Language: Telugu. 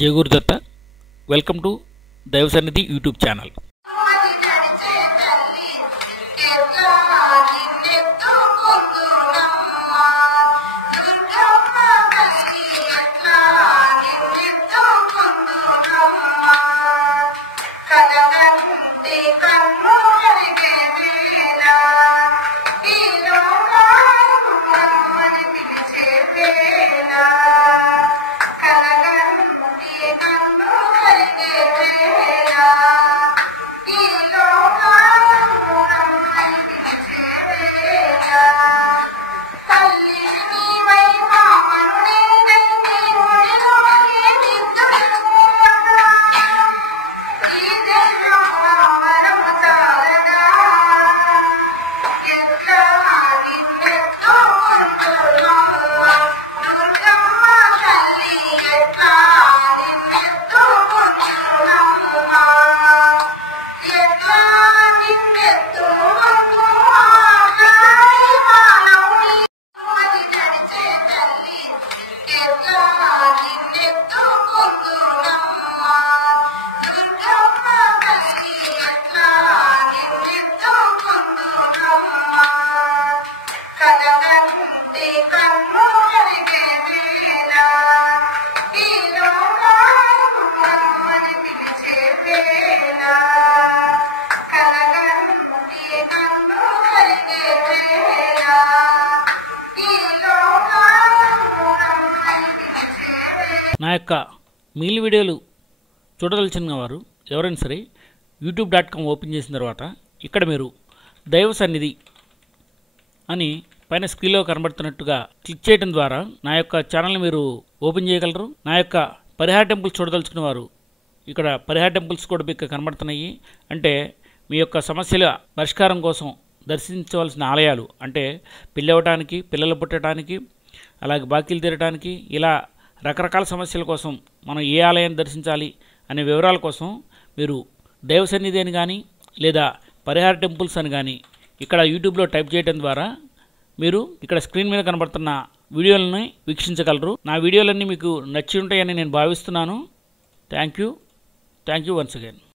జై గురుదత్త. వెల్కమ్ టు దైవ సన్నిధి యూట్యూబ్ ఛానల్. నా యొక్క మిగిలిన వీడియోలు చూడదలిచిన వారు ఎవరైనా సరే youtube.com ఓపెన్ చేసిన తర్వాత ఇక్కడ మీరు దైవ సన్నిధి అని పైన స్క్రీన్లో కనబడుతున్నట్టుగా క్లిక్ చేయడం ద్వారా నా యొక్క ఛానల్ని మీరు ఓపెన్ చేయగలరు. నా యొక్క పరిహార టెంపుల్స్ చూడదలుచుకున్న వారు ఇక్కడ పరిహార టెంపుల్స్ కూడా మీకు కనబడుతున్నాయి. అంటే మీ యొక్క సమస్యల పరిష్కారం కోసం దర్శించవలసిన ఆలయాలు, అంటే పెళ్ళి అవ్వడానికి, పిల్లలు పుట్టడానికి, అలాగే బాకీలు తీరడానికి, ఇలా రకరకాల సమస్యల కోసం మనం ఏ ఆలయాన్ని దర్శించాలి అనే వివరాల కోసం మీరు దైవ సన్నిధి అని కానీ లేదా పరిహార టెంపుల్స్ అని కానీ ఇక్కడ యూట్యూబ్లో టైప్ చేయడం ద్వారా మీరు ఇక్కడ స్క్రీన్ మీద కనబడుతున్న వీడియోలని వీక్షించగలరు. నా వీడియోలన్నీ మీకు నచ్చి ఉంటాయని నేను భావిస్తున్నాను. Thank you once again.